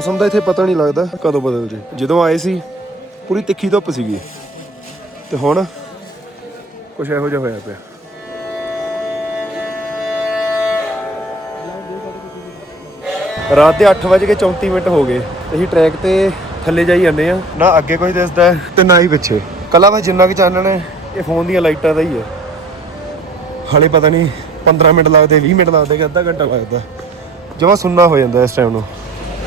ਮੌਸਮ ਦਾ ਇੱਥੇ ਪਤਾ ਨਹੀਂ ਲੱਗਦਾ। ਕਦੋਂ ਬਦਲ ਜੇ? ਜਦੋਂ ਆਏ ਸੀ, ਪੂਰੀ ਤਿੱਖੀ ਧੁੱਪ ਸੀਗੀ। ਤੇ ਹੁਣ ਕੁਛ ਇਹੋ ਜਿਹਾ ਹੋਇਆ ਪਿਆ। ਰਾਤ ਦੇ 8:34 ਮਿੰਟ ਹੋ ਗਏ। ਅਸੀਂ ਟਰੈਕ ਤੇ ਥੱਲੇ ਜਾਈ ਜਾਂਦੇ ਆ ਨਾ ਅੱਗੇ ਕੋਈ ਦਿਸਦਾ ਤੇ ਨਾ ਹੀ ਪਿੱਛੇ। ਕੱਲਾ ਵਾ ਜਿੰਨਾ ਕਿ ਚਾਨਣਾ ਇਹ ਫੋਨ ਦੀਆਂ ਲਾਈਟਾਂ ਦਾ ਹੀ ਹੈ। ਹਾਲੇ ਪਤਾ ਨਹੀਂ 15 ਮਿੰਟ ਲੱਗਦੇ 20 ਮਿੰਟ ਲੱਗਦੇ ਕਿ ਅੱਧਾ ਘੰਟਾ ਲੱਗਦਾ। ਜਮਾ ਸੁੰਨਾ ਹੋ ਜਾਂਦਾ ਇਸ ਟਾਈਮ ਨੂੰ।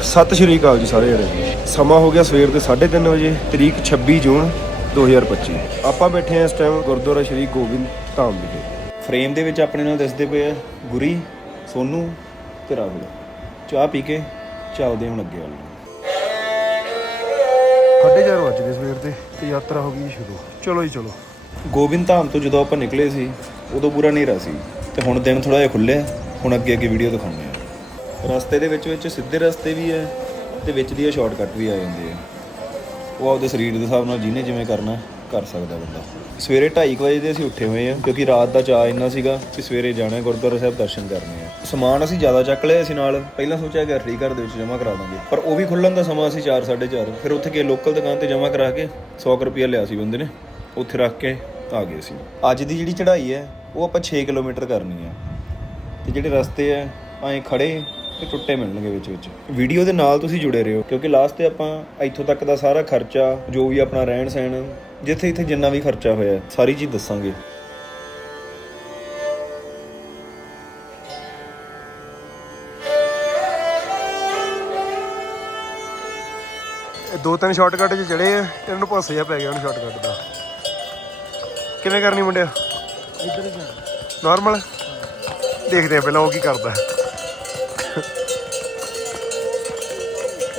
ਸਤਿ ਸ਼੍ਰੀ ਅਕਾਲ ਜੀ ਸਾਰੇ ਜਣੇ। ਸਮਾਂ ਹੋ ਗਿਆ ਸਵੇਰ ਦੇ 3:30 ਵਜੇ ਤਰੀਕ 26 ਜੂਨ 2025 ਆਪਾਂ ਬੈਠੇ ਹਾਂ ਇਸ ਟਾਈਮ ਗੁਰਦੁਆਰਾ ਸ਼੍ਰੀ ਗੋਬਿੰਦ ਧਾਮ ਵਿਖੇ। ਫਰੇਮ ਦੇ ਵਿੱਚ ਆਪਣੇ ਨਾਲ ਦਿਸਦੇ ਪਏ ਆ ਗੁਰੀ ਸੋਨੂ ਤੇ ਰਾਹੁਲ। ਚਾਹ ਪੀ ਕੇ ਚੱਲਦੇ ਹੁਣ ਅੱਗੇ ਵੱਲ। ਸਾਢੇ ਚਾਰ ਵੱਜ ਗਏ ਸਵੇਰ ਦੇ ਤੇ ਯਾਤਰਾ ਹੋ ਗਈ ਸ਼ੁਰੂ। ਚਲੋ ਜੀ ਚਲੋ। ਗੋਬਿੰਦ ਧਾਮ ਤੋਂ ਜਦੋਂ ਆਪਾਂ ਨਿਕਲੇ ਸੀ ਉਦੋਂ ਪੂਰਾ ਹਨੇਰਾ ਸੀ। ਤੇ ਹੁਣ ਦਿਨ ਥੋੜਾ ਜਿਹਾ ਖੁੱਲਿਆ ਹੁਣ ਅੱਗੇ ਅੱਗੇ ਵੀਡੀਓ ਦਿਖਾਉਂਦੇ ਆ ਰਸਤੇ ਦੇ ਵਿੱਚ ਵਿੱਚ ਸਿੱਧੇ ਰਸਤੇ ਵੀ ਹੈ ਤੇ ਵਿੱਚ ਦੀ ਸ਼ਾਰਟਕਟ ਵੀ ਆ ਜਾਂਦੇ ਆ ਉਹ ਆਪਦੇ ਸਰੀਰ ਦੇ ਹਿਸਾਬ ਨਾਲ ਜਿਹਨੇ ਜਿਵੇਂ ਕਰਨਾ ਕਰ ਸਕਦਾ ਬੰਦਾ। ਸਵੇਰੇ 2:30 ਵਜੇ ਦੇ ਅਸੀਂ ਉੱਠੇ ਹੋਏ ਆ ਕਿਉਂਕਿ ਰਾਤ ਦਾ ਚਾਅ ਇੰਨਾ ਸੀਗਾ ਕਿ ਸਵੇਰੇ ਜਾਣਾ ਗੁਰਦੁਆਰਾ ਸਾਹਿਬ ਦਰਸ਼ਨ ਕਰਨੇ ਆ ਸਮਾਨ ਅਸੀਂ ਜ਼ਿਆਦਾ ਚੱਕ ਲਿਆ ਸੀ ਨਾਲ, ਪਹਿਲਾਂ ਸੋਚਿਆ ਕਿ ਅਰਲੀ ਘਰ ਦੇ ਵਿੱਚ ਜਮ੍ਹਾਂ ਕਰਾ ਦਾਂਗੇ। ਪਰ ਉਹ ਵੀ ਖੁੱਲਣ ਦਾ ਸਮਾਂ ਸੀ 4:30 ਫਿਰ ਉੱਥੇ ਗਏ ਲੋਕਲ ਦੁਕਾਨ ਤੇ ਜਮ੍ਹਾਂ ਕਰਾ ਕੇ 100 ਰੁਪਏ ਲਿਆ ਸੀ ਬੰਦੇ ਨੇ। ਉੱਥੇ ਰੱਖ ਕੇ ਆ ਗਏ ਸੀ ਅੱਜ ਦੀ ਜਿਹੜੀ ਚੜ੍ਹਾਈ ਹੈ, ਉਹ ਆਪਾਂ 6 ਕਿਲੋਮੀਟਰ ਕਰਨੀ ਹੈ। ਤੇ ਜਿਹੜੇ ਰਸਤੇ ਆ ਐਂ ਖੜੇ ਤੇ ਟੁੱਟੇ ਮਿਲਣਗੇ ਵਿੱਚ ਵਿੱਚ। ਵੀਡੀਓ ਦੇ ਨਾਲ ਤੁਸੀਂ ਜੁੜੇ ਰਹੋ ਕਿਉਂਕਿ ਲਾਸਟ ਤੇ ਆਪਾਂ ਇੱਥੋਂ ਤੱਕ ਦਾ ਸਾਰਾ ਖਰਚਾ ਜੋ ਵੀ ਆਪਣਾ ਰਹਿਣ ਸਹਿਣ ਜਿੱਥੇ ਇੱਥੇ ਜਿੰਨਾ ਵੀ ਖਰਚਾ ਹੋਇਆ ਸਾਰੀ ਚੀਜ਼ ਦੱਸਾਂਗੇ। ਇਹ ਦੋ ਤਿੰਨ ਸ਼ਾਰਟਕਟ 'ਚ ਚੜੇ ਆ ਇਹਨਾਂ ਨੂੰ ਭੁੱਸ ਜਿਹਾ ਪੈ ਗਿਆ ਉਹਨੂੰ ਸ਼ਾਰਟਕਟ ਦਾ। ਕਿਵੇਂ ਕਰਨੀ ਮੁੰਡਿਆ? ਇੱਧਰ ਹੀ ਨਾਰਮਲ ਦੇਖਦੇ ਆ ਪਹਿਲਾਂ ਉਹ ਕੀ ਕਰਦਾ।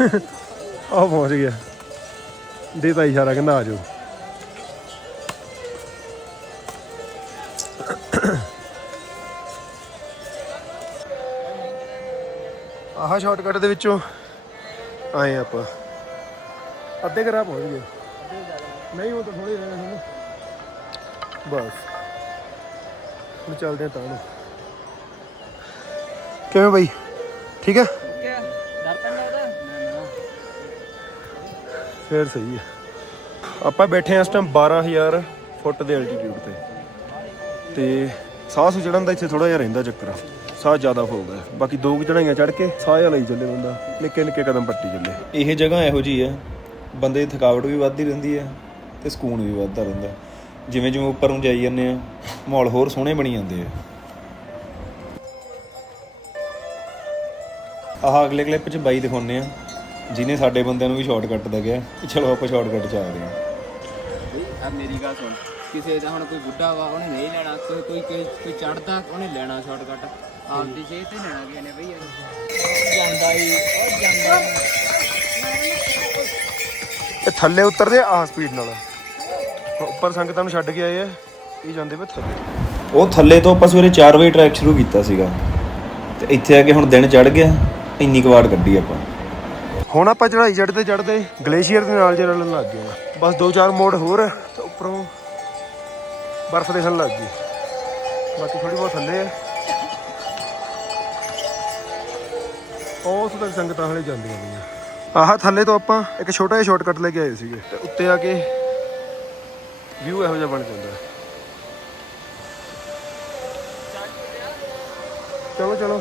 ਆਹ ਪਹੁੰਚ ਗਿਆ। ਦੇ ਇਸ਼ਾਰਾ ਕਹਿੰਦਾ ਆ ਜਾਓ। ਆਹ ਸ਼ਾਰਟਕਟ ਦੇ ਵਿੱਚੋਂ ਆਏ ਆਪਾਂ। ਅੱਧੇ ਘਰਾਂ ਪਹੁੰਚ ਗਏ। ਨਹੀਂ, ਉਹ ਤਾਂ ਥੋੜੇ ਰਹਿ ਗਏ ਬਸ। ਹੁਣ ਚੱਲਦੇ ਹਾਂ ਤਾਂ ਨੂੰ ਕਿਵੇਂ ਬਾਈ? ਠੀਕ ਹੈ ਫੇਰ ਸਹੀ ਹੈ। ਆਪਾਂ ਬੈਠੇ ਹਾਂ ਇਸ ਟਾਈਮ 12000 ਫੁੱਟ ਦੇ ਅਲਟੀਟਿਊਡ ਤੇ। ਤੇ ਸਾਹ ਸੁ ਚੜਨ ਦਾ ਇੱਥੇ ਥੋੜਾ ਜਿਹਾ ਰਹਿੰਦਾ ਚੱਕਰ ਆ। ਸਾਹ ਜ਼ਿਆਦਾ ਫੁੱਲਦਾ ਹੈ। ਬਾਕੀ ਦੋ ਕੁ ਚੜਾਈਆਂ ਚੜ ਕੇ ਸਾਹ ਜਿਹਾ ਲਈ ਚੱਲੇ ਬੰਦਾ। ਨਿੱਕੇ ਨਿੱਕੇ ਕਦਮ ਪੱਟੀ ਚੱਲੇ। ਇਹ ਜਗ੍ਹਾ ਇਹੋ ਜੀ ਹੈ। ਬੰਦੇ ਦੀ ਥਕਾਵਟ ਵੀ ਵੱਧਦੀ ਰਹਿੰਦੀ ਹੈ ਤੇ ਸਕੂਨ ਵੀ ਵੱਧਦਾ ਰਹਿੰਦਾ ਜਿਵੇਂ ਜਿਵੇਂ ਉੱਪਰ ਨੂੰ ਜਾਈ ਜਾਂਦੇ ਆ ਮਾਹੌਲ ਹੋਰ ਸੋਹਣੇ ਬਣੀ ਜਾਂਦੇ ਆ। ਆਹ ਅਗਲੇ ਕਲਿੱਪ 'ਚ ਬਾਈ ਦਿਖਾਉਂਦੇ ਆ ਜਿਹਨੇ ਸਾਡੇ ਬੰਦਿਆਂ ਨੂੰ ਵੀ ਸ਼ਾਰਟਕਟ ਦਾ ਗਿਆ ਚਲੋ ਆਪਾਂ ਸ਼ਾਰਟਕਟ 'ਚ ਆ ਰਹੇ ਬਈ ਆ ਮੇਰੀ ਗੱਲ ਸੁਣ ਕਿਸੇ ਦਾ ਹੁਣ ਕੋਈ ਬੁੱਢਾ ਵਾ ਉਹਨੇ ਨਹੀਂ ਲੈਣਾ ਕੋਈ ਕੋਈ ਕੋਈ- ਕੋਈ ਚੜਦਾ ਉਹਨੇ ਲੈਣਾ ਸ਼ਾਰਟਕਟ ਆਪਦੀ ਸਿਹਤ ਤੇ ਲੈਣਾ ਕਿਸੇ ਨੇ ਬਈ ਯਾਰ। ਜਾਂਦਾ ਹੀ ਉਹ ਜਾਂਦਾ ਇਹ ਥੱਲੇ ਉਤਰਦੇ ਆ ਸਪੀਡ ਨਾਲ। ਉੱਪਰ ਸੰਗਤਾਂ ਨੂੰ ਛੱਡ ਕੇ ਆਏ ਆ ਇਹ ਜਾਂਦੇ ਵੇ ਥੱਲੇ। ਉਹ ਥੱਲੇ ਤੋਂ ਆਪਾਂ ਸਵੇਰੇ 4 ਵਜੇ ਟਰੈਕ ਸ਼ੁਰੂ ਕੀਤਾ ਸੀਗਾ। ਤੇ ਇੱਥੇ ਆ ਕੇ ਹੁਣ ਦਿਨ ਚੜ ਗਿਆ। ਇੰਨੀ ਕੁ ਵਾਰ ਕੱਢੀ ਆਪਾਂ। ਹੁਣ ਆਪਾਂ ਚੜਾਈ ਚੜਦੇ ਚੜਦੇ ਗਲੇਸ਼ੀਅਰ ਦੇ ਨਾਲ ਚੱਲਣ ਲੱਗ ਗਏ ਆ ਬਸ ਦੋ ਚਾਰ ਮੋੜ ਹੋਰ, ਤੇ ਉੱਪਰੋਂ ਬਰਫ਼ ਦੇਖਣ ਲੱਗ ਗਈ ਬਾਕੀ ਥੋੜੀ ਬਹੁਤ ਥੱਲੇ ਆ। ਉਹ ਤੱਕ ਸੰਗਤਾਂ ਹਲੇ ਜਾਂਦੀਆਂ ਨੇ ਆਹ ਥੱਲੇ ਤੋਂ ਆਪਾਂ ਇੱਕ ਛੋਟਾ ਜਿਹਾ ਸ਼ਾਰਟਕਟ ਲੈ ਕੇ ਆਏ ਸੀਗੇ, ਤੇ ਉੱਤੇ ਆ ਕੇ ਵਿਊ ਇਹੋ ਜਿਹਾ ਬਣ ਜਾਂਦਾ। ਚਲੋ ਚਲੋ।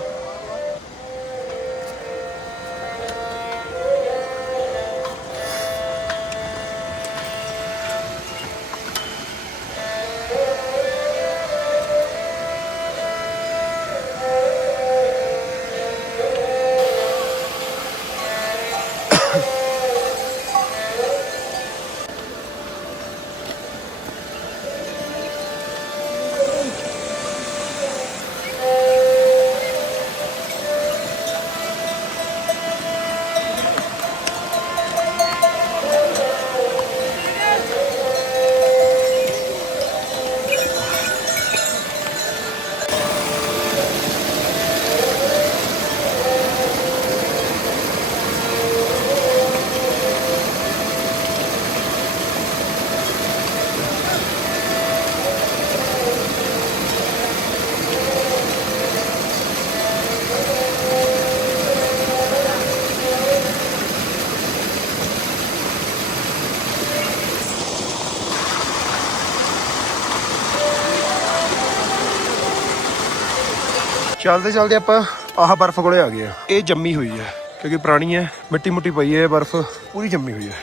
ਚੱਲਦੇ ਚੱਲਦੇ ਆਪਾਂ ਆਹ ਬਰਫ਼ ਕੋਲੇ ਆ ਗਏ ਆ। ਇਹ ਜੰਮੀ ਹੋਈ ਹੈ, ਕਿਉਂਕਿ ਪੁਰਾਣੀ ਹੈ, ਮਿੱਟੀ ਮੁੱਟੀ ਪਈ ਹੈ ਬਰਫ਼, ਪੂਰੀ ਜੰਮੀ ਹੋਈ ਹੈ।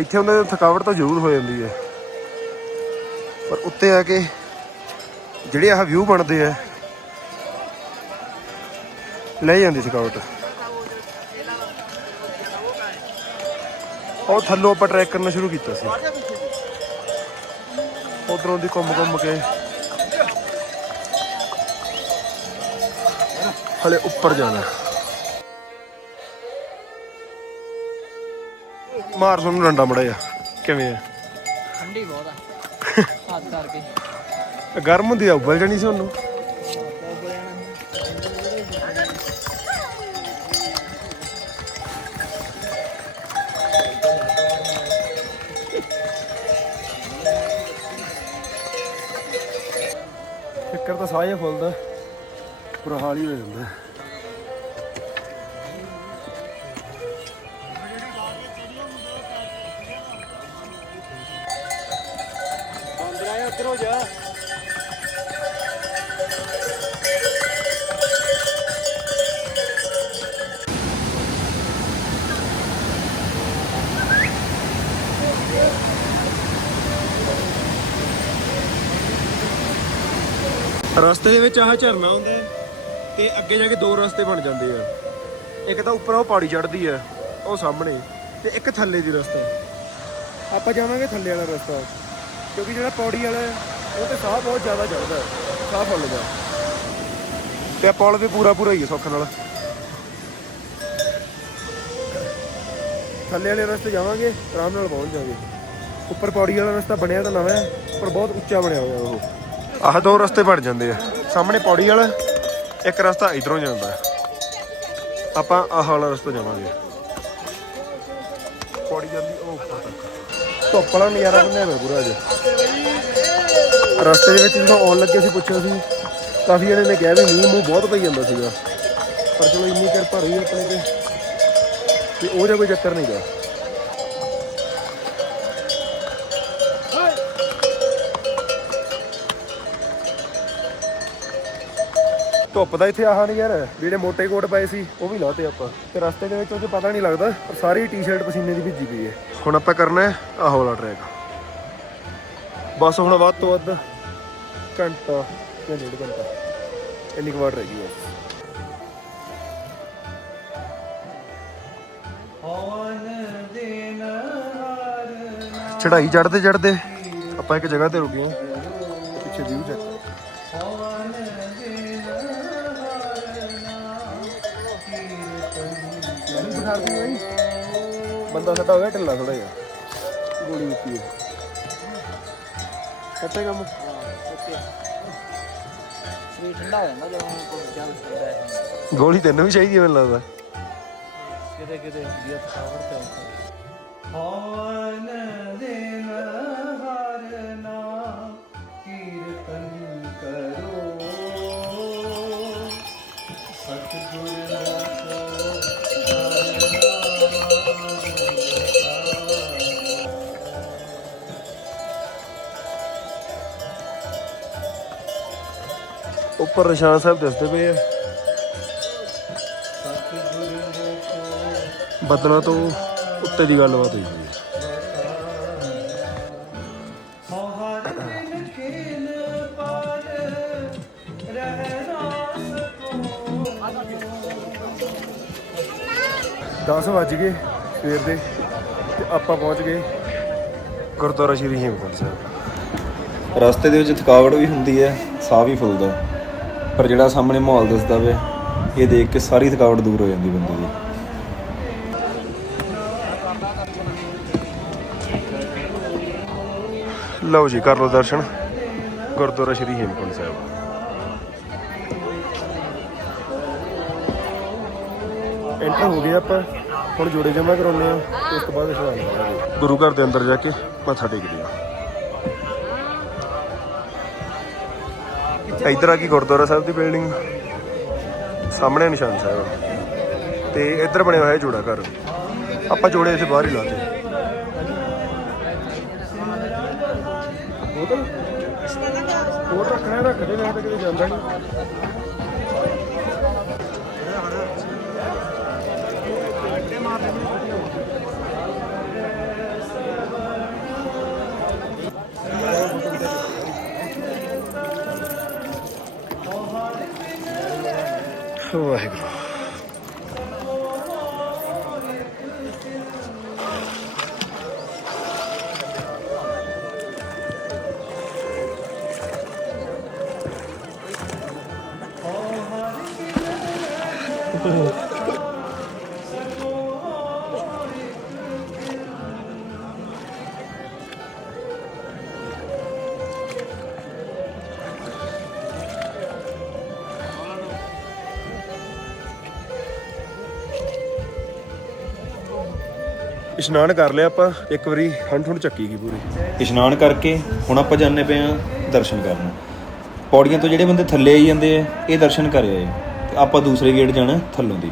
ਇੱਥੇ ਉਹਨਾਂ ਦੀ ਥਕਾਵਟ ਤਾਂ ਜ਼ਰੂਰ ਹੋ ਜਾਂਦੀ ਹੈ। ਪਰ ਉੱਤੇ ਆ ਕੇ ਜਿਹੜੇ ਆਹ ਵਿਊ ਬਣਦੇ ਆ, ਲੈ ਜਾਂਦੀ ਥਕਾਵਟ। ਉਹ ਥੱਲੋਂ ਆਪਾਂ ਟਰੈਕ ਕਰਨਾ ਸ਼ੁਰੂ ਕੀਤਾ ਸੀ। ਉਧਰੋਂ ਦੀ ਘੁੰਮ ਘੁੰਮ ਕੇ ਹਲੇ ਉੱਪਰ ਜਾਣਾ। ਮਾਰ ਤੁਹਾਨੂੰ ਡੰਡਾ ਮੜਿਆ ਕਿਵੇਂ ਆ? ਠੰਡੀ ਬਹੁਤ ਆ। ਹੱਥ ਕਰਕੇ। ਗਰਮ ਹੁੰਦੀ ਆ ਉੱਬਲ ਜਾਣੀ ਸੀ ਉਹਨੂੰ। ਚੱਕਰ ਤਾਂ ਸਾਹ ਹੀ ਫੁੱਲਦਾ ਪੂਰਾ ਹਾਲ ਹੀ ਹੋ ਜਾਂਦਾ ਬੰਦਰਾ ਉੱਧਰ ਹੋ ਜਾ। ਰਸਤੇ ਦੇ ਵਿੱਚ ਆਹ ਝਰਨਾ ਹੁੰਦਾ ਹੈ। ਤੇ ਅੱਗੇ ਜਾ ਕੇ ਦੋ ਰਸਤੇ ਬਣ ਜਾਂਦੇ ਆ। ਇੱਕ ਤਾਂ ਉੱਪਰ ਉਹ ਪਹਾੜੀ ਚੜ੍ਹਦੀ ਆ, ਉਹ ਸਾਹਮਣੇ, ਤੇ ਇੱਕ ਥੱਲੇ ਦੀ ਰਸਤਾ। ਆਪਾਂ ਜਾਵਾਂਗੇ ਥੱਲੇ ਵਾਲਾ ਰਸਤਾ। ਕਿਉਂਕਿ ਜਿਹੜਾ ਪੌੜੀ ਵਾਲਾ ਹੈ, ਉਹ ਤੇ ਸਾਹ ਬਹੁਤ ਜ਼ਿਆਦਾ ਚੜਦਾ ਸਾਹ ਫੁੱਲਦਾ ਤੇ ਆਹ ਪੁਲ ਵੀ ਪੂਰਾ ਪੂਰਾ ਹੀ ਹੈ ਸੁੱਖ ਨਾਲ। ਥੱਲੇ ਵਾਲੇ ਰਸਤੇ ਜਾਵਾਂਗੇ, ਆਰਾਮ ਨਾਲ ਪਹੁੰਚ ਜਾਵਾਂਗੇ। ਉੱਪਰ ਪੌੜੀ ਵਾਲਾ ਰਸਤਾ ਬਣਿਆ ਤਾਂ ਨਵਾਂ ਪਰ ਬਹੁਤ ਉੱਚਾ ਬਣਿਆ ਹੋਇਆ ਉਹ। ਆਹ ਦੋ ਰਸਤੇ ਬਣ ਜਾਂਦੇ ਆ। ਸਾਹਮਣੇ ਪੌੜੀ ਵਾਲਾ ਇੱਕ ਰਸਤਾ ਇਧਰੋਂ ਜਾਂਦਾ ਹੈ। ਆਪਾਂ ਆਹ ਵਾਲਾ ਰਸਤਾ ਜਾਵਾਂਗੇ। ਪੌੜੀ ਜਾਂਦੀ ਉਹ ਉੱਪਰ ਤੱਕ। ਧੁੱਪ ਵਾਲਾ ਨਜ਼ਾਰਾ ਬਣਿਆ ਹੋਇਆ ਪੂਰਾ ਅੱਜ। ਰਸਤੇ ਦੇ ਵਿੱਚ ਜਦੋਂ ਆਉਣ ਲੱਗੇ ਸੀ ਪੁੱਛਿਆ ਸੀ ਕਾਫੀ ਜਣੇ ਨੇ ਕਿਹਾ ਵੀ ਮੀਂਹ ਮੂੰਹ ਬਹੁਤ ਪਈ ਜਾਂਦਾ ਸੀਗਾ। ਪਰ ਚਲੋ ਇੰਨੀ ਕਿਰਪਾ ਰਹੀ ਆਪਣੇ ਤੇ ਤੇ ਉਹ ਜਿਹਾ ਕੋਈ ਚੱਕਰ ਨਹੀਂ ਗਾ। ਧੁੱਪ ਦਾ ਇੱਥੇ ਆਹ ਨਹੀਂ ਯਾਰ, ਜਿਹੜੇ ਮੋਟੇ ਕੋਟ ਪਏ ਸੀ, ਉਹ ਵੀ ਲਾਤੇ ਆਪਾਂ। ਤੇ ਰਸਤੇ ਦੇ ਵਿੱਚ ਉਹ ਪਤਾ ਨਹੀਂ ਲੱਗਦਾ, ਪਰ ਸਾਰੀ ਟੀ-ਸ਼ਰਟ ਪਸੀਨੇ ਦੀ ਭਿੱਜੀ ਪਈ ਹੈ। ਹੁਣ ਆਪਾਂ ਕਰਨਾ ਹੈ ਆਹ ਵਾਲਾ ਟਰੈਕ ਬਸ ਹੁਣ ਵੱਧ ਤੋਂ ਵੱਧ ਘੰਟਾ ਜਾਂ ਡੇਢ ਘੰਟਾ, ਇੰਨੀ ਕੁ ਵਾਰ ਰਹਿ ਗਈ ਬਸ ਚੜਾਈ ਚੜਦੇ ਚੜਦੇ ਆਪਾਂ ਇੱਕ ਜਗ੍ਹਾ ਤੇ ਰੁਕੇ ਹਾਂ, ਪਿੱਛੇ ਵਿਊ ਚੈੱਕ। ਬੰਦਾ ਸਾਡਾ ਹੋ ਗਿਆ ਢਿੱਲਾ ਥੋੜਾ ਜਿਹਾ। ਗੋਲੀ ਦਿੱਤੀ ਹੈ। ਕੱਟੇ ਕੰਮ। ਓਕੇ ਸਰੀਰ ਠੰਡਾ ਹੋ ਜਾਂਦਾ ਜਦੋਂ ਕੋਈ ਜਲ ਹੈ ਗੋਲੀ ਤੈਨੂੰ ਵੀ ਚਾਹੀਦੀ ਹੈ ਮੈਨੂੰ ਲੱਗਦਾ। ਕਿਤੇ ਕਿਤੇ ਆ ਥਕਾਵਟ ਤੇ ਦਿਨ ਹਰਨਾ ਉੱਪਰ ਨਿਸ਼ਾਨ ਸਾਹਿਬ ਦਿਸਦੇ ਪਏ ਆ। ਸਤਿਗੁਰ ਬੱਦਲਾਂ ਤੋਂ ਉੱਤੇ ਦੀ ਗੱਲਬਾਤ ਹੋਈ ਹੋਈ ਹੈ ਹਰ ਦਿਨ ਖੇਲ ਪਾਰ ਰਹਿਣਾ ਸਕੋ 10 ਵੱਜ ਗਏ ਸਵੇਰ ਦੇ ਤੇ ਆਪਾਂ ਪਹੁੰਚ ਗਏ ਗੁਰਦੁਆਰਾ ਸ਼੍ਰੀ ਹੇਮਕੁੰਟ ਸਾਹਿਬ। ਰਸਤੇ ਦੇ ਵਿੱਚ ਥਕਾਵਟ ਵੀ ਹੁੰਦੀ ਹੈ, ਸਾਹ ਵੀ ਫੁੱਲਦਾ। ਪਰ ਜਿਹੜਾ ਸਾਹਮਣੇ ਮਾਹੌਲ ਦਿਸਦਾ ਵੇ ਇਹ ਦੇਖ ਕੇ ਸਾਰੀ ਥਕਾਵਟ ਦੂਰ ਹੋ ਜਾਂਦੀ ਬੰਦੇ ਦੀ। ਲਓ ਜੀ ਕਰ ਲਓ ਦਰਸ਼ਨ। ਗੁਰਦੁਆਰਾ ਸ਼੍ਰੀ ਹੇਮਕੁੰਟ ਸਾਹਿਬ। ਐਂਟਰ ਹੋ ਗਏ ਆਪਾਂ। ਹੁਣ ਜੋੜੇ ਜਮਾ ਕਰਾਉਨੇ ਆ ਉਸ ਤੋਂ ਬਾਅਦ ਇਸ਼ਨਾਨ ਕਰਾਂਗੇ ਗੁਰੂ ਘਰ ਦੇ ਅੰਦਰ ਜਾ ਕੇ ਮੱਥਾ ਟੇਕਦੇ ਆ ਇੱਧਰ ਆ ਗਈ ਗੁਰਦੁਆਰਾ ਸਾਹਿਬ ਦੀ ਬਿਲਡਿੰਗ ਸਾਹਮਣੇ ਨਿਸ਼ਾਨ ਸਾਹਿਬ ਤੇ ਇੱਧਰ ਬਣਿਆ ਹੋਇਆ ਜੋੜਾ ਘਰ। ਆਪਾਂ ਜੋੜੇ ਇੱਥੇ ਬਾਹਰ ਹੀ ਲਾਤੇ ਬੋਤਲ ਹੋਰ ਰੱਖਣਾ ਰੱਖਦੇ ਨੇ ਕਿਤੇ ਜਾਂਦਾ ਨਹੀਂ ਵਾਹਿਗੁਰੂ ਇਸ਼ਨਾਨ ਕਰ ਲਿਆ ਆਪਾਂ ਇੱਕ ਵਾਰੀ ਠੰਡ ਠੰਡ ਚੱਕੀ ਗਈ ਪੂਰੀ। ਇਸ਼ਨਾਨ ਕਰਕੇ ਹੁਣ ਆਪਾਂ ਜਾਂਦੇ ਪਏ ਆ ਦਰਸ਼ਨ ਕਰਨ। ਪੌੜੀਆਂ ਤੋਂ ਜਿਹੜੇ ਬੰਦੇ ਥੱਲੇ ਆਈ ਜਾਂਦੇ ਆ ਇਹ ਦਰਸ਼ਨ ਕਰ ਆਏ। ਤੇ ਆਪਾਂ ਦੂਸਰੇ ਗੇਟ ਜਾਣਾ ਥੱਲੋਂ ਦੀ।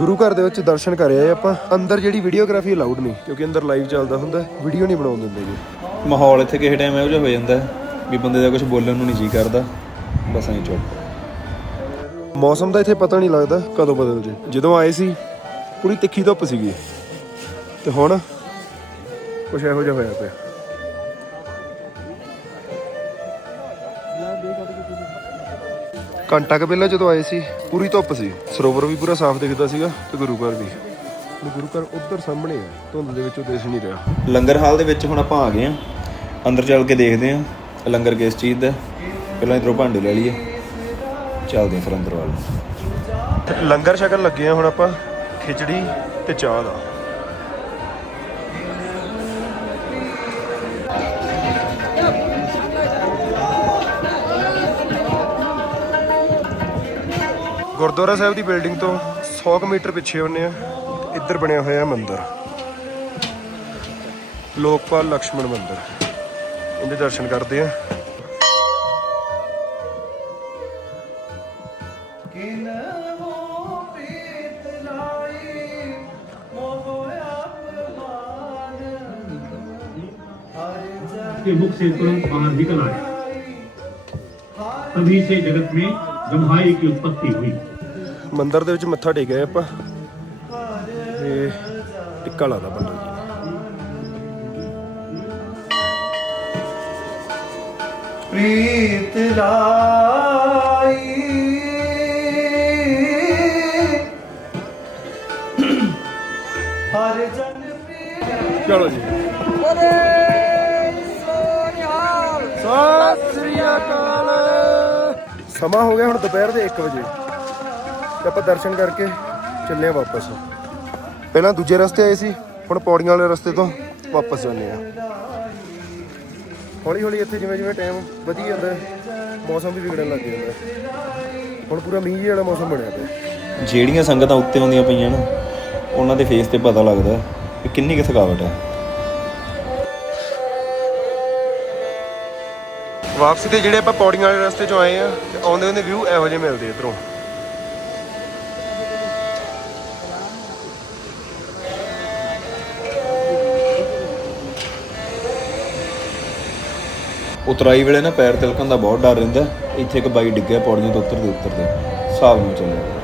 ਗੁਰੂ ਘਰ ਦੇ ਵਿੱਚ ਦਰਸ਼ਨ ਕਰ ਆਏ ਆਪਾਂ। ਅੰਦਰ ਜਿਹੜੀ ਵੀਡੀਓਗ੍ਰਾਫੀ ਅਲਾਉਡ ਨਹੀਂ ਕਿਉਂਕਿ ਅੰਦਰ ਲਾਈਵ ਚੱਲਦਾ ਹੁੰਦਾ ਵੀਡੀਓ ਨਹੀਂ ਬਣਾਉਣ ਦਿੰਦੇ ਜੀ। ਮਾਹੌਲ ਇੱਥੇ ਕਿਸੇ ਟਾਈਮ ਇਹੋ ਜਿਹਾ ਹੋ ਜਾਂਦਾ ਵੀ ਬੰਦੇ ਦਾ ਕੁਝ ਬੋਲਣ ਨੂੰ ਨਹੀਂ ਜੀ ਕਰਦਾ। ਬਸ ਐਂ ਚੁੱਪ। ਮੌਸਮ ਦਾ ਇੱਥੇ ਪਤਾ ਨਹੀਂ ਲੱਗਦਾ ਕਦੋਂ ਬਦਲ ਜੇ ਜਦੋਂ ਆਏ ਸੀ ਪੂਰੀ ਤਿੱਖੀ ਧੁੱਪ ਸੀਗੀ। ਤੇ ਹੁਣ ਕੁਛ ਇਹੋ ਜਿਹਾ ਹੋਇਆ ਪਿਆ। ਘੰਟਾ ਕੁ ਪਹਿਲਾਂ ਜਦੋਂ ਆਏ ਸੀ ਪੂਰੀ ਧੁੱਪ ਸੀ। ਸਰੋਵਰ ਵੀ ਪੂਰਾ ਸਾਫ਼ ਦਿਖਦਾ ਸੀਗਾ ਤੇ ਗੁਰੂ ਘਰ ਵੀ। ਤੇ ਗੁਰੂ ਘਰ ਉੱਧਰ ਸਾਹਮਣੇ ਆ ਧੁੰਦ ਦੇ ਵਿੱਚੋਂ ਦਿਸ ਨਹੀਂ ਰਿਹਾ। ਲੰਗਰ ਹਾਲ ਦੇ ਵਿੱਚ ਹੁਣ ਆਪਾਂ ਆ ਗਏ ਆ। ਅੰਦਰ ਚੱਲ ਕੇ ਦੇਖਦੇ ਆ ਲੰਗਰ ਕਿਸ ਚੀਜ਼ ਦਾ। ਪਹਿਲਾਂ ਇਧਰੋਂ ਭਾਂਡੇ ਲੈ ਲਈਏ। ਚੱਲਦੇ ਆ ਫਿਰ ਅੰਦਰ ਵੱਲ। ਲੰਗਰ ਛਕਣ ਲੱਗੇ ਆ ਹੁਣ ਆਪਾਂ ਖਿਚੜੀ ਤੇ ਚਾਹ ਦਾ। ਗੁਰਦੁਆਰਾ ਸਾਹਿਬ ਦੀ ਬਿਲਡਿੰਗ ਤੋਂ 100 ਮੀਟਰ ਪਿੱਛੇ ਹੁੰਨੇ ਆ ਇੱਧਰ ਬਣਿਆ ਹੋਇਆ ਮੰਦਿਰ। ਲੋਕਪਾਲ ਲక్ష్ਮਣ ਮੰਦਿਰ। ਇਹਦੇ ਦਰਸ਼ਨ ਕਰਦੇ ਆ के मुख से तुरंत बाहर निकल आया तभी से जगत में ब्रह्माई की उत्पत्ति हुई ਮੰਦਿਰ ਦੇ ਵਿੱਚ ਮੱਥਾ ਟੇਕਿਆ ਆਪਾਂ। ਤੇ ਟਿੱਕਾ ਲਾਦਾ ਪੰਡਤ ਜੀ। ਪ੍ਰੀਤ ਲਾਈ। ਹਰ ਜਨ ਪ੍ਰੀਤ। ਚਲੋ ਜੀ। ਸਤਿ ਸ੍ਰੀ ਅਕਾਲ। ਸਮਾਂ ਹੋ ਗਿਆ ਹੁਣ ਦੁਪਹਿਰ ਦੇ 1 ਵਜੇ। ਤੇ ਆਪਾਂ ਦਰਸ਼ਨ ਕਰਕੇ ਚੱਲੇ ਆ ਵਾਪਸ। ਪਹਿਲਾਂ ਦੂਜੇ ਰਸਤੇ ਆਏ ਸੀ ਹੁਣ ਪੌੜੀਆਂ ਵਾਲੇ ਰਸਤੇ ਤੋਂ ਵਾਪਸ ਜਾਂਦੇ ਆ ਹੌਲੀ ਹੌਲੀ ਇੱਥੇ ਜਿਵੇਂ ਜਿਵੇਂ ਟਾਈਮ ਵਧੀ ਜਾਂਦਾ ਹੈ, ਮੌਸਮ ਵੀ ਵਿਗੜਨ ਲੱਗ ਜਾਂਦਾ। ਹੈ। ਹੁਣ ਪੂਰਾ ਮੀਂਹ ਜਿਹੇ ਵਾਲਾ ਮੌਸਮ ਬਣਿਆ ਪਿਆ। ਜਿਹੜੀਆਂ ਸੰਗਤਾਂ ਉੱਤੇ ਆਉਂਦੀਆਂ ਪਈਆਂ ਨਾ ਉਹਨਾਂ ਦੇ ਫੇਸ ਤੇ ਪਤਾ ਲੱਗਦਾ ਕਿ ਕਿੰਨੀ ਕੁ ਥਕਾਵਟ ਹੈ ਵਾਪਸੀ ਤੇ ਜਿਹੜੇ ਆਪਾਂ ਪੌੜੀਆਂ ਵਾਲੇ ਰਸਤੇ ਚੋਂ ਆਏ ਆ ਤੇ ਆਉਂਦੇ ਹੁੰਦੇ ਵਿਊ ਇਹੋ ਜਿਹੇ ਮਿਲਦੇ ਇਧਰੋਂ। ਉਤਰਾਈ ਵੇਲੇ ਨਾ ਪੈਰ ਤਿਲਕਣ ਦਾ ਬਹੁਤ ਡਰ ਰਹਿੰਦਾ ਇੱਥੇ ਇੱਕ ਬਾਈ ਡਿੱਗਿਆ ਪੌੜੀਆਂ ਤੋਂ ਉਤਰਦੇ ਉਤਰਦੇ ਹਿਸਾਬ ਨਾਲ ਚੱਲਿਆ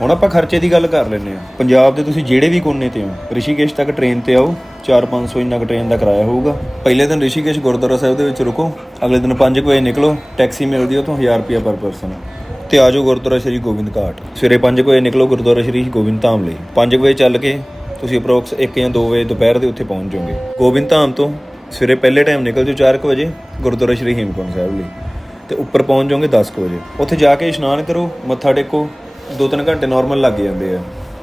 ਹੁਣ ਆਪਾਂ ਖਰਚੇ ਦੀ ਗੱਲ ਕਰ ਲੈਂਦੇ ਆ ਪੰਜਾਬ ਦੇ ਤੁਸੀਂ ਜਿਹੜੇ ਵੀ ਕੋਨੇ ਤੇ ਹੋ, ਰਿਸ਼ੀਕੇਸ਼ ਤੱਕ ਟ੍ਰੇਨ ਤੇ ਆਓ 4-500 ਇੰਨਾ ਕੁ ਟ੍ਰੇਨ ਦਾ ਕਿਰਾਇਆ ਹੋਊਗਾ। ਪਹਿਲੇ ਦਿਨ ਰਿਸ਼ੀਕੇਸ਼ ਗੁਰਦੁਆਰਾ ਸਾਹਿਬ ਦੇ ਵਿੱਚ ਰੁਕੋ, ਅਗਲੇ ਦਿਨ 5 ਵਜੇ ਨਿਕਲੋ, ਟੈਕਸੀ ਮਿਲਦੀ ਉਹ ਤੋਂ 1000 ਰੁਪਿਆ ਪਰ ਪਰਸਨ। ਤੇ ਆਜੋ ਗੁਰਦੁਆਰਾ ਸ਼੍ਰੀ ਗੋਬਿੰਦ ਘਾਟ। ਸਵੇਰੇ 5 ਵਜੇ ਨਿਕਲੋ ਗੁਰਦੁਆਰਾ ਸ਼੍ਰੀ ਗੋਬਿੰਦ ਧਾਮ ਲਈ। 5 ਵਜੇ ਚੱਲ ਕੇ ਤੁਸੀਂ ਅਪਰੋਕਸ 1 ਜਾਂ 2 ਵਜੇ ਦੁਪਹਿਰ ਦੇ ਉੱਥੇ ਪਹੁੰਚ ਜਾਓਗੇ। ਗੋਬਿੰਦ ਧਾਮ ਤੋਂ ਸਵੇਰੇ ਪਹਿਲੇ ਟਾਈਮ ਨਿਕਲ ਜਾਓ 4:00 ਵਜੇ, ਗੁਰਦੁਆਰਾ ਸ਼੍ਰੀ ਹੇਮਕੁੰਟ ਸਾਹਿਬ ਲਈ। ਤੇ ਉੱਪਰ ਪਹੁੰਚ ਜਾਓਗੇ 10:00 ਵਜੇ। ਉੱਥੇ ਜਾ ਕੇ ਇਸ਼ਨਾਨ ਕਰੋ, ਮੱਥਾ ਟੇਕੋ 2-3 ਘੰਟੇ ਨਾਰਮਲ ਲੱਗ ਜਾਂਦੇ ਆ।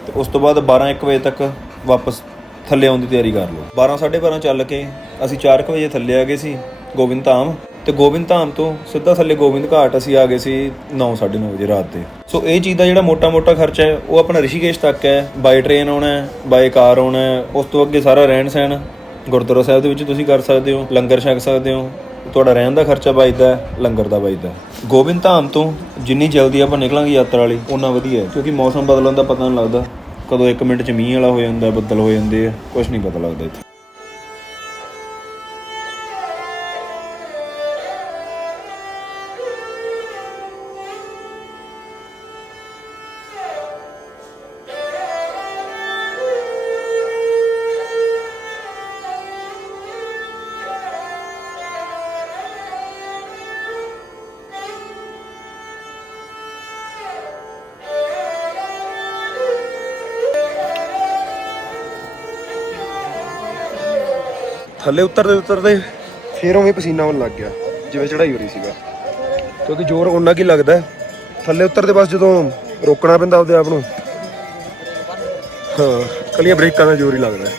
ਤੇ ਉਸ ਤੋਂ ਬਾਅਦ 12-1 ਵਜੇ ਤੱਕ ਵਾਪਸ ਥੱਲੇ ਆਉਣ ਦੀ ਤਿਆਰੀ ਕਰ ਲਓ। 12:30 ਚੱਲ ਕੇ ਅਸੀਂ 4:00 ਵਜੇ ਥੱਲੇ ਆ ਗਏ ਸੀ ਗੋਬਿੰਦ ਧਾਮ। ਤੇ ਗੋਬਿੰਦ ਧਾਮ ਤੋਂ ਸਿੱਧਾ ਥੱਲੇ ਗੋਬਿੰਦ ਘਾਟ ਅਸੀਂ ਆ ਗਏ ਸੀ 9:30 ਵਜੇ ਰਾਤ ਦੇ। ਸੋ ਇਹ ਚੀਜ਼ ਦਾ ਜਿਹੜਾ ਮੋਟਾ-ਮੋਟਾ ਖਰਚਾ ਹੈ, ਉਹ ਆਪਣਾ ਰਿਸ਼ੀਕੇਸ਼ ਤੱਕ ਹੈ ਬਾਈ ਟ੍ਰੇਨ ਆਉਣਾ ਹੈ ਬਾਈ ਕਾਰ ਆਉਣਾ ਹੈ, ਉਸ ਤੋਂ ਅੱਗੇ ਸਾਰਾ ਰਹਿਣ ਸਹਿਣ ਗੁਰਦੁਆਰਾ ਸਾਹਿਬ ਦੇ ਵਿੱਚ ਤੁਸੀਂ ਕਰ ਸਕਦੇ ਹੋ, ਲੰਗਰ ਛਕ ਸਕਦੇ ਹੋ, ਤੁਹਾਡਾ ਰਹਿਣ ਦਾ ਖਰਚਾ ਬਚਦਾ ਲੰਗਰ ਦਾ ਬਚਦਾ ਗੋਬਿੰਦ ਧਾਮ ਤੋਂ ਜਿੰਨੀ ਜਲਦੀ ਆਪਾਂ ਨਿਕਲਾਂਗੇ ਯਾਤਰਾ ਲਈ ਉਨਾ ਵਧੀਆ ਹੈ, ਕਿਉਂਕਿ ਮੌਸਮ ਬਦਲਣ ਦਾ ਪਤਾ ਨਹੀਂ ਲੱਗਦਾ, ਕਦੋਂ 1 ਮਿੰਟ ਚ ਮੀਂਹ ਵਾਲਾ ਹੋ ਜਾਂਦਾ, ਬੱਦਲ ਹੋ ਜਾਂਦੇ ਆ ਕੁਝ ਨਹੀਂ ਪਤਾ ਲੱਗਦਾ ਇੱਥੇ। ਥੱਲੇ ਉਤਰਦੇ ਉਤਰਦੇ ਫੇਰ ਉਵੇਂ ਪਸੀਨਾ ਆਉਣ ਲੱਗ ਗਿਆ, ਜਿਵੇਂ ਚੜਾਈ ਹੋ ਰਹੀ ਸੀਗਾ ਕਿਉਂਕਿ ਜ਼ੋਰ ਉਹਨਾਂ ਕੀ ਲੱਗਦਾ ਹੈ। ਥੱਲੇ ਉਤਰਦੇ ਬਸ ਜਦੋਂ ਰੋਕਣਾ ਪੈਂਦਾ ਆਪਦੇ ਆਪ ਨੂੰ, ਹਾਂ, ਕਲੀਆਂ ਬ੍ਰੇਕਾਂ ਦਾ ਜ਼ੋਰ ਹੀ ਲੱਗਦਾ ਹੈ।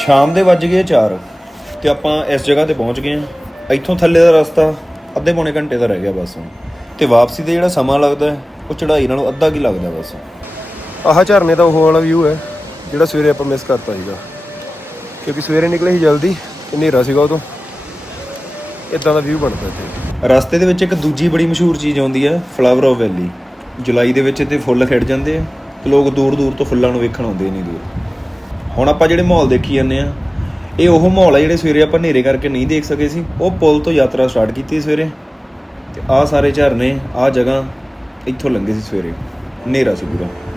ਸ਼ਾਮ ਦੇ ਵੱਜ ਗਏ 4 ਤੇ ਆਪਾਂ ਇਸ ਜਗ੍ਹਾ ਤੇ ਪਹੁੰਚ ਗਏ ਹਾਂ। ਇੱਥੋਂ ਥੱਲੇ ਦਾ ਰਸਤਾ ਅੱਧੇ ਪੌਣੇ ਘੰਟੇ ਦਾ ਰਹਿ ਗਿਆ ਬਸ ਹੁਣ। ਤੇ ਵਾਪਸੀ ਦੇ ਜਿਹੜਾ ਸਮਾਂ ਲੱਗਦਾ ਉਹ ਚੜ੍ਹਾਈ ਨਾਲੋਂ ਅੱਧਾ ਕੀ ਲੱਗਦਾ ਬਸ ਆਹ ਝਰਨੇ ਦਾ ਉਹ ਵਾਲਾ ਵਿਊ ਹੈ ਜਿਹੜਾ ਸਵੇਰੇ ਆਪਾਂ ਮਿਸ ਕਰਤਾ ਸੀਗਾ। ਕਿਉਂਕਿ ਸਵੇਰੇ ਨਿਕਲੇ ਸੀ ਜਲਦੀ ਤੇ ਹਨੇਰਾ ਸੀਗਾ ਉਦੋਂ। ਇਦਾਂ ਦਾ ਵਿਊ ਬਣਦਾ ਇੱਥੇ। ਰਸਤੇ ਦੇ ਵਿੱਚ ਇੱਕ ਦੂਜੀ ਬੜੀ ਮਸ਼ਹੂਰ ਚੀਜ਼ ਆਉਂਦੀ ਹੈ ਫਲਾਵਰ ਆਫ ਵੈਲੀ ਜੁਲਾਈ ਦੇ ਵਿੱਚ ਇੱਥੇ ਫੁੱਲ ਖਿੜ ਜਾਂਦੇ ਆ ਤੇ ਲੋਕ ਦੂਰ ਦੂਰ ਤੋਂ ਫੁੱਲਾਂ ਨੂੰ ਵੇਖਣ ਆਉਂਦੇ ਨਹੀਂ ਦੂਰ। ਹੁਣ ਆਪਾਂ ਜਿਹੜੇ ਮਾਹੌਲ ਦੇਖੀ ਜਾਂਦੇ ਆ ਇਹ ਉਹ ਮਾਹੌਲ ਹੈ ਜਿਹੜੇ ਸਵੇਰੇ ਆਪਾਂ ਹਨੇਰੇ ਕਰਕੇ ਨਹੀਂ ਦੇਖ ਸਕੇ ਸੀ। ਉਹ ਪੁਲ ਤੋਂ ਯਾਤਰਾ ਸਟਾਰਟ ਕੀਤੀ ਸਵੇਰੇ। ਤੇ ਆਹ ਸਾਰੇ ਝਰਨੇ, ਆਹ ਜਗ੍ਹਾ ਇੱਥੋਂ ਲੰਘੇ ਸੀ ਸਵੇਰੇ। ਹਨੇਰਾ ਸੀ ਪੂਰਾ।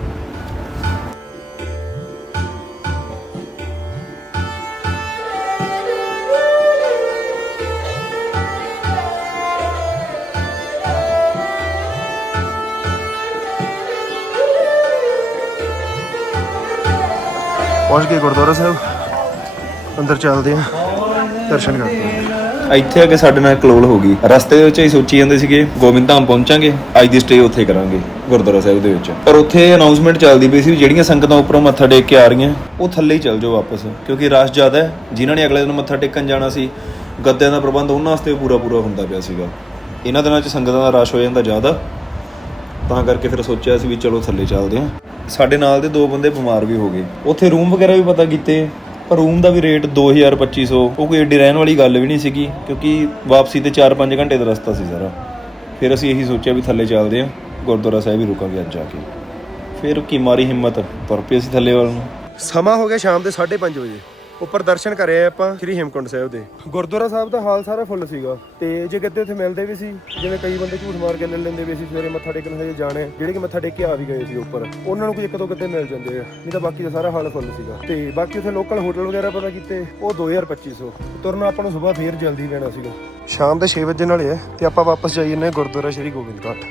ਪਹੁੰਚ ਗਏ ਗੁਰਦੁਆਰਾ ਸਾਹਿਬ। ਅੰਦਰ ਚੱਲਦੇ ਆ ਦਰਸ਼ਨ ਕਰਦੇ ਆ ਇੱਥੇ ਆ ਕੇ ਸਾਡੇ ਨਾਲ ਕਲੋਲ ਹੋ ਗਈ। ਰਸਤੇ ਦੇ ਵਿੱਚ ਅਸੀਂ ਸੋਚੀ ਜਾਂਦੇ ਸੀਗੇ, ਗੋਬਿੰਦ ਧਾਮ ਪਹੁੰਚਾਂਗੇ, ਅੱਜ ਦੀ ਸਟੇ ਉੱਥੇ ਕਰਾਂਗੇ, ਗੁਰਦੁਆਰਾ ਸਾਹਿਬ ਦੇ ਵਿੱਚ। ਪਰ ਉੱਥੇ ਅਨਾਉਂਸਮੈਂਟ ਚੱਲਦੀ ਪਈ ਸੀ ਵੀ ਜਿਹੜੀਆਂ ਸੰਗਤਾਂ ਉੱਪਰੋਂ ਮੱਥਾ ਟੇਕ ਕੇ ਆ ਰਹੀਆਂ, ਉਹ ਥੱਲੇ ਹੀ ਚੱਲ ਜਾਓ ਵਾਪਸ, ਕਿਉਂਕਿ ਰਸ਼ ਜ਼ਿਆਦਾ ਹੈ। ਜਿਨ੍ਹਾਂ ਨੇ ਅਗਲੇ ਦਿਨ ਮੱਥਾ ਟੇਕਣ ਜਾਣਾ ਸੀ, ਗੱਦਿਆਂ ਦਾ ਪ੍ਰਬੰਧ ਉਹਨਾਂ ਵਾਸਤੇ ਪੂਰਾ ਪੂਰਾ ਹੁੰਦਾ ਪਿਆ ਸੀਗਾ। ਇਹਨਾਂ ਦਿਨਾਂ 'ਚ ਸੰਗਤਾਂ ਦਾ ਰਸ਼ ਹੋ ਜਾਂਦਾ ਜ਼ਿਆਦਾ। ਤਾਂ ਕਰਕੇ ਫਿਰ ਸੋਚਿਆ ਸੀ ਵੀ ਚਲੋ ਥੱਲੇ ਚੱਲਦੇ ਹਾਂ। ਸਾਡੇ ਨਾਲ ਦੇ ਦੋ ਬੰਦੇ ਬਿਮਾਰ ਵੀ ਹੋ ਗਏ। ਉੱਥੇ ਰੂਮ ਵਗੈਰਾ ਵੀ ਪਤਾ ਕੀਤੇ। ਪਰ ਰੂਮ ਦਾ ਵੀ ਰੇਟ 2000 2500 ਉਹ ਕੋਈ ਏਡੀ ਰਹਿਣ ਵਾਲੀ ਗੱਲ ਵੀ ਨਹੀਂ ਸੀਗੀ, ਕਿਉਂਕਿ ਵਾਪਸੀ ਤੇ 4-5 ਘੰਟੇ ਦਾ ਰਸਤਾ ਸੀ ਸਾਰਾ। ਫਿਰ ਅਸੀਂ ਇਹੀ ਸੋਚਿਆ ਵੀ ਥੱਲੇ ਚੱਲਦੇ ਹਾਂ। ਗੁਰਦੁਆਰਾ ਸਾਹਿਬ ਹੀ ਰੁਕਾਂਗੇ ਅੱਜ ਜਾ ਕੇ। ਫਿਰ ਕੀ ਮਾਰੀ ਹਿੰਮਤ? ਤੁਰ ਪਏ ਅਸੀਂ ਥੱਲੇ ਵੱਲ ਨੂੰ। ਸਮਾਂ ਹੋ ਗਿਆ ਸ਼ਾਮ ਦੇ 5:30 ਵਜੇ। ਉੱਪਰ ਦਰਸ਼ਨ ਕਰੇ ਆ ਆਪਾਂ ਸ੍ਰੀ ਹੇਮਕੁੰਟ ਸਾਹਿਬ ਦੇ। ਗੁਰਦੁਆਰਾ ਸਾਹਿਬ ਦਾ ਹਾਲ ਸਾਰਾ ਫੁੱਲ ਸੀਗਾ ਤੇ ਜੇ ਗੱਦੇ ਉੱਥੇ ਮਿਲਦੇ ਵੀ ਸੀ ਜਿਵੇਂ ਕਈ ਬੰਦੇ ਝੂਠ ਮਾਰ ਕੇ ਲੈ ਲੈਂਦੇ ਵੀ ਸੀ ਸਵੇਰੇ ਮੱਥਾ ਟੇਕਣ ਹਜੇ ਜਾਣੇ ਜਿਹੜੇ ਕਿ ਮੱਥਾ ਟੇਕ ਕੇ ਆ ਵੀ ਗਏ ਸੀ ਉੱਪਰ ਉਹਨਾਂ ਨੂੰ ਕੋਈ ਇੱਕ ਦੋ ਗੱਦੇ ਮਿਲ ਜਾਂਦੇ ਆ ਨਹੀਂ ਤਾਂ ਬਾਕੀ ਦਾ ਸਾਰਾ ਹਾਲ ਫੁੱਲ ਸੀਗਾ। ਤੇ ਬਾਕੀ ਉੱਥੇ ਲੋਕਲ ਹੋਟਲ ਵਗੈਰਾ ਪਤਾ ਕੀਤੇ ਉਹ 2250 ਤੁਰਨਾ ਆਪਾਂ ਨੂੰ ਸਵੇਰ ਫੇਰ ਜਲਦੀ ਪੈਣਾ ਸੀਗਾ। ਸ਼ਾਮ ਦੇ 6 ਵਜੇ ਨਾਲੇ ਆ ਤੇ ਆਪਾਂ ਵਾਪਸ ਜਾਈ ਜੰਨੇ ਗੁਰਦੁਆਰਾ ਸ਼੍ਰੀ ਗੋਬਿੰਦ ਘਾਟ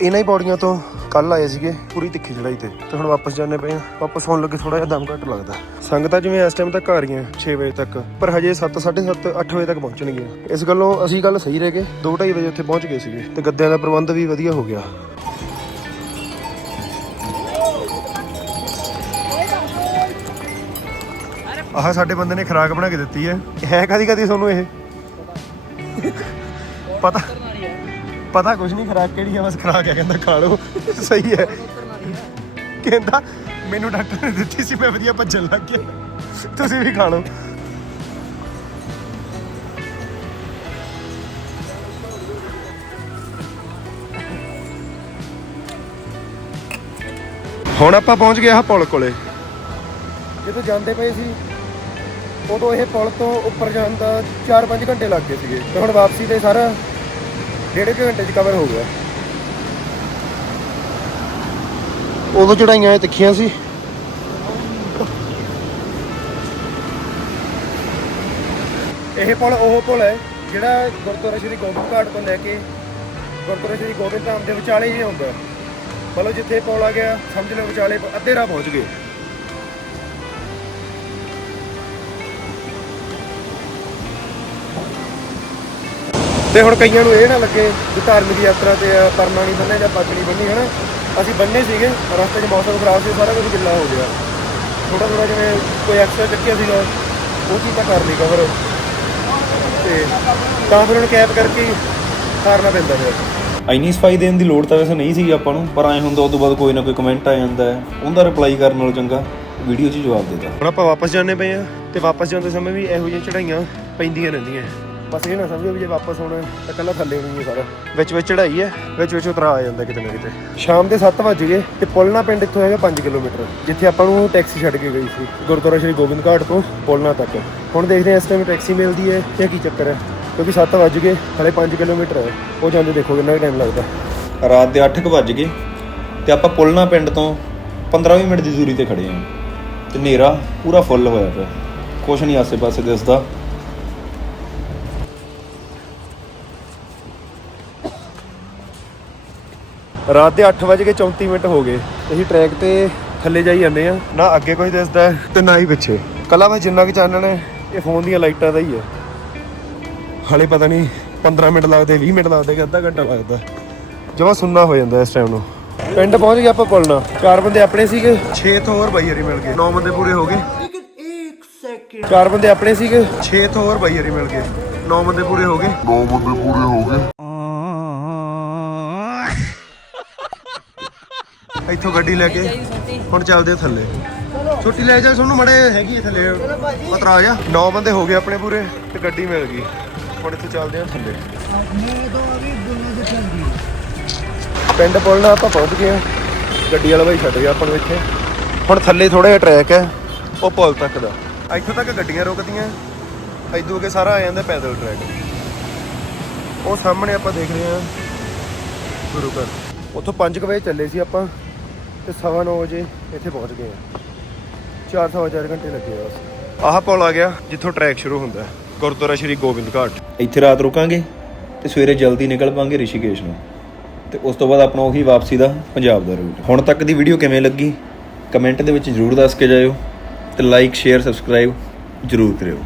ਇਹਨਾਂ ਹੀ ਪੌੜੀਆਂ ਤੋਂ ਕੱਲ ਆਏ ਸੀਗੇ ਪੂਰੀ ਤਿੱਖੀ ਚੜਾਈ ਤੇ ਤੇ ਹੁਣ ਵਾਪਸ ਜਾਣੇ ਪਏ ਆ ਵਾਪਸ ਆਉਣ ਲੱਗੇ ਥੋੜਾ ਜਿਹਾ ਦਮ ਘੱਟ ਲੱਗਦਾ। ਸੰਗਤਾਂ ਜਿਵੇਂ ਇਸ ਟਾਈਮ ਤੱਕ ਆ ਰਹੀਆਂ 6 ਵਜੇ ਤੱਕ, ਪਰ ਹਜੇ 7 7:30 8 ਵਜੇ ਤੱਕ ਪਹੁੰਚਣਗੀਆਂ। ਇਸ ਗੱਲੋਂ ਅਸੀਂ ਗੱਲ ਸਹੀ ਰਹਿ ਗਏ। 2:30 ਵਜੇ ਉੱਥੇ ਪਹੁੰਚ ਗਏ ਸੀਗੇ ਤੇ ਗੱਦਿਆਂ ਦਾ ਪ੍ਰਬੰਧ ਵੀ ਵਧੀਆ ਹੋ ਗਿਆ। ਆਹ ਸਾਡੇ ਬੰਦੇ ਨੇ ਖਰਾਕ ਬਣਾ ਕੇ ਦਿੱਤੀ ਹੈ। ਹੈ ਕਦੀ ਕਦੀ ਤੁਹਾਨੂੰ ਇਹ? ਪਤਾ ਪਤਾ ਕੁਝ ਨਹੀਂ, ਖਰਾਕ ਕਿਹੜੀ ਆ, ਬਸ ਖਰਾਕ ਹੈ ਕਹਿੰਦਾ ਖਾ ਲਓ। ਸਹੀ ਹੈ। ਕਹਿੰਦਾ, ਮੈਨੂੰ ਡਾਕਟਰ ਨੇ ਦਿੱਤੀ ਸੀ, ਮੈਂ ਵਧੀਆ ਭੱਜਣ ਲੱਗ ਗਿਆ। ਤੁਸੀਂ ਵੀ ਖਾ ਲਓ। ਹੁਣ ਆਪਾਂ ਪਹੁੰਚ ਗਏ ਆ ਪੁਲ ਕੋਲੇ। ਜਦੋਂ ਜਾਂਦੇ ਪਏ ਸੀ, ਉਦੋਂ ਇਹ ਪੁਲ ਤੋਂ ਉੱਪਰ ਜਾਣ ਦਾ 4-5 ਘੰਟੇ ਲੱਗ ਗਏ ਸੀਗੇ। ਤੇ ਹੁਣ ਵਾਪਸੀ ਤੇ ਸਾਰਾ ਡੇਢ ਕੁ ਘੰਟੇ 'ਚ ਕਵਰ ਹੋ ਗਿਆ। ਉਦੋਂ ਚੜਾਈਆਂ ਇਹ ਤਿੱਖੀਆਂ ਸੀ। ਇਹ ਪੁਲ ਉਹ ਪੁਲ ਹੈ ਜਿਹੜਾ ਗੁਰਦੁਆਰਾ ਸ਼੍ਰੀ ਗੋਬਿੰਦ ਘਾਟ ਤੋਂ ਲੈ ਕੇ ਗੁਰਦੁਆਰਾ ਸ਼੍ਰੀ ਗੋਬਿੰਦ ਧਾਮ ਦੇ ਵਿਚਾਲੇ ਹੀ ਹੁੰਦਾ। ਮਤਲਬ ਜਿੱਥੇ ਪੁਲ ਆ ਗਿਆ ਸਮਝ ਲਓ ਵਿਚਾਲੇ ਅੱਧੇ ਰਾਹ ਪਹੁੰਚ ਗਏ। ਤੇ ਹੁਣ ਕਈਆਂ ਨੂੰ ਇਹ ਨਾ ਲੱਗੇ ਵੀ ਧਾਰਮਿਕ ਯਾਤਰਾ ਤੇ ਆ, ਪਰਨਾ ਨਹੀਂ ਬੰਨਿਆ ਜਾਂ ਪੱਗ ਨਹੀਂ ਬੰਨੀ ਹਨਾ? ਅਸੀਂ ਬੰਨੇ ਸੀਗੇ ਰਸਤੇ 'ਚ ਮੌਸਮ ਖਰਾਬ ਸੀ ਸਾਰਾ ਕੁਝ ਗਿੱਲਾ ਹੋ ਗਿਆ। ਥੋੜਾ ਥੋੜਾ ਜਿਵੇਂ ਕੋਈ ਐਕਸਟਰਾ ਚੱਕਿਆ ਸੀਗਾ ਉਹ ਚੀਜ਼ ਤਾਂ ਕਰ ਲਈ ਕਵਰ ਤੇ ਤਾਂ ਫਿਰ ਹੁਣ ਕੈਪ ਕਰਕੇ ਹੀ ਤਾਰਨਾ ਪੈਂਦਾ ਫਿਰ ਇੰਨੀ ਸਫ਼ਾਈ ਦੇਣ ਦੀ ਲੋੜ ਤਾਂ ਵੈਸੇ ਨਹੀਂ ਸੀ ਆਪਾਂ ਨੂੰ ਪਰ ਐ ਹੁੰਦਾ ਉਸ ਤੋਂ ਬਾਅਦ ਕੋਈ ਨਾ ਕੋਈ ਕਮੈਂਟ ਆ ਜਾਂਦਾ ਹੈ। ਉਹਦਾ ਰਿਪਲਾਈ ਕਰਨ ਨਾਲੋਂ ਚੰਗਾ ਵੀਡੀਓ 'ਚ ਜਵਾਬ ਦੇ ਦਿੱਤਾ ਹੁਣ ਆਪਾਂ ਵਾਪਸ ਜਾਂਦੇ ਪਏ ਆ ਤੇ ਵਾਪਸ ਜਾਂਦੇ ਸਮੇਂ ਵੀ ਇਹੋ ਜਿਹੀਆਂ ਚੜਾਈਆਂ ਪੈਂਦੀਆਂ ਰਹਿੰਦੀਆਂ। ਬਸ ਇਹ ਨਾ ਸਮਝੋ ਵੀ ਜੇ ਵਾਪਸ ਹੋਣਾ ਤਾਂ ਕੱਲਾ ਥੱਲੇ ਹੋਣੀ ਹੈ ਸਾਰਾ। ਵਿੱਚ ਵਿੱਚ ਚੜਾਈ ਹੈ ਵਿੱਚ ਵਿੱਚ ਉਤਰਾ ਆ ਜਾਂਦਾ ਕਿਤੇ ਨਾ ਕਿਤੇ। ਸ਼ਾਮ ਦੇ 7 ਵਜ ਗਏ ਤੇ ਪੁਲਨਾ ਪਿੰਡ ਇੱਥੋਂ ਹੈਗਾ 5 ਕਿਲੋਮੀਟਰ ਜਿੱਥੇ ਆਪਾਂ ਨੂੰ ਟੈਕਸੀ ਛੱਡ ਕੇ ਗਈ ਸੀ ਗੁਰਦੁਆਰਾ ਸ਼੍ਰੀ ਗੋਬਿੰਦ ਘਾਟ ਤੋਂ ਪੁਲਨਾ ਤੱਕ। ਹੁਣ ਦੇਖਦੇ ਹਾਂ ਇਸ ਟਾਈਮ ਟੈਕਸੀ ਮਿਲਦੀ ਹੈ ਜਾਂ ਕੀ ਚੱਕਰ ਹੈ ਕਿਉਂਕਿ 7 ਵਜ ਗਏ ਹਲੇ 5 ਕਿਲੋਮੀਟਰ ਹੈ। ਉਹ ਜਾਂਦੇ ਦੇਖੋ ਕਿੰਨਾ ਟਾਈਮ ਲੱਗਦਾ। ਰਾਤ ਦੇ 8:00 ਵੱਜ ਗਏ ਤੇ ਆਪਾਂ ਪੁਲਨਾ ਪਿੰਡ ਤੋਂ 15 ਮਿੰਟ ਦੀ ਦੂਰੀ ਤੇ ਖੜੇ ਆਂ ਤੇ ਹਨੇਰਾ ਪੂਰਾ ਫੁੱਲ ਹੋਇਆ ਪਿਆ। ਕੁਛ ਨਹੀਂ ਆਸੇ-ਪਾਸੇ ਦਿਸਦਾ। ਰਾਤ ਦੇ 8 ਵਜੇ ਕੇ 34 ਮਿੰਟ ਹੋ ਗਏ। ਅਸੀਂ ਟਰੈਕ ਤੇ ਥੱਲੇ ਜਾਈ ਜਾਂਦੇ ਆ ਨਾ ਅੱਗੇ ਕੋਈ ਦਿਸਦਾ ਹੈ ਤੇ ਨਾ ਹੀ ਪਿੱਛੇ। ਕੱਲਾ ਮੈਂ ਜਿੰਨਾ ਕਿ ਚਾਨਣ ਹੈ ਇਹ ਫੋਨ ਦੀਆਂ ਲਾਈਟਾਂ ਦਾ ਹੀ ਹੈ। ਹਲੇ ਪਤਾ ਨਹੀਂ 15 ਮਿੰਟ ਲੱਗਦੇ 20 ਮਿੰਟ ਲੱਗਦੇ ਕਿ ਅੱਧਾ ਘੰਟਾ ਲੱਗਦਾ। ਜਮਾ ਸੁੰਨਾ ਹੋ ਜਾਂਦਾ ਇਸ ਟਾਈਮ ਨੂੰ। ਪਿੰਡ ਪਹੁੰਚ ਗਏ ਆਪਾਂ ਪੁਲਣਾ ਚਾਰ ਬੰਦੇ ਆਪਣੇ ਸੀਗੇ। 6 ਤੋਂ ਹੋਰ ਬਾਈਅਰੀ ਮਿਲ ਗਏ। 9 ਬੰਦੇ ਪੂਰੇ ਹੋ ਗਏ। ਲੇਕਿਨ 1 ਸੈਕਿੰਡ ਚਾਰ ਬੰਦੇ ਆਪਣੇ ਸੀਗੇ। 6 ਤੋਂ ਹੋਰ ਬਾਈਅਰੀ ਮਿਲ ਗਏ। 9 ਬੰਦੇ ਪੂਰੇ ਹੋ ਗਏ। ਇੱਥੋਂ ਗੱਡੀ ਲੈ ਕੇ। ਹੁਣ ਚੱਲਦੇ ਆ ਥੱਲੇ। ਛੁੱਟੀ ਲੈ ਜਾ, ਤੁਹਾਨੂੰ ਮੜੇ ਹੈਗੀ ਆ ਥੱਲੇ। ਪਤਰਾ ਜਾ 9 ਬੰਦੇ ਹੋ ਗਏ ਆਪਣੇ ਪੂਰੇ ਤੇ ਗੱਡੀ ਮਿਲ ਗਈ। ਹੁਣ ਇੱਥੋਂ ਚੱਲਦੇ ਆ ਥੱਲੇ। ਪਿੰਡ ਪੁੱਲਣਾ ਆਪਾਂ ਪਹੁੰਚ ਗਏ ਗੱਡੀ ਵਾਲਾ ਭਾਈ ਛੱਡ ਗਿਆ ਆਪਾਂ ਨੂੰ ਇੱਥੇ। ਹੁਣ ਥੱਲੇ ਥੋੜਾ ਜਿਹਾ ਟਰੈਕ ਹੈ, ਉਹ ਪੁਲ ਤੱਕ ਦਾ। ਇੱਥੋਂ ਤੱਕ ਗੱਡੀਆਂ ਰੁਕਦੀਆਂ। ਇਦੋਂ ਅੱਗੇ ਸਾਰਾ ਆ ਜਾਂਦਾ ਪੈਦਲ ਟਰੈਕ ਉਹ ਸਾਹਮਣੇ ਆਪਾਂ ਦੇਖ ਰਹੇ ਆ। ਗੁਰੂ ਘਰ। ਉੱਥੋਂ 5 ਵਜੇ ਚੱਲੇ ਸੀ ਆਪਾਂ। ਤੇ ਸਵਾ ਨੌ ਵਜੇ ਇੱਥੇ ਪਹੁੰਚ ਗਏ ਆ। ਚਾਰ ਸਵਾ ਚਾਰ ਘੰਟੇ ਲੱਗੇ ਆ ਬਸ। ਆਹ ਪੁਲ ਆ ਗਿਆ ਜਿੱਥੋਂ ਟਰੈਕ ਸ਼ੁਰੂ ਹੁੰਦਾ ਹੈ, ਗੁਰਦੁਆਰਾ ਸ਼੍ਰੀ ਗੋਬਿੰਦ ਘਾਟ। ਇੱਥੇ ਰਾਤ ਰੁਕਾਂਗੇ ਤੇ ਸਵੇਰੇ ਜਲਦੀ ਨਿਕਲ ਪਾਂਗੇ ਰਿਸ਼ੀਕੇਸ਼ ਨੂੰ। ਤੇ ਉਸ ਤੋਂ ਬਾਅਦ ਆਪਣਾ ਉਹੀ ਵਾਪਸੀ ਦਾ ਪੰਜਾਬ ਦਾ ਰੂਟ ਹੁਣ ਤੱਕ ਦੀ ਵੀਡੀਓ ਕਿਵੇਂ ਲੱਗੀ? ਕਮੈਂਟ ਦੇ ਵਿੱਚ ਜਰੂਰ ਦੱਸ ਕੇ ਜਾਇਓ ਤੇ ਲਾਈਕ ਸ਼ੇਅਰ ਸਬਸਕ੍ਰਾਈਬ ਜਰੂਰ ਕਰਿਓ।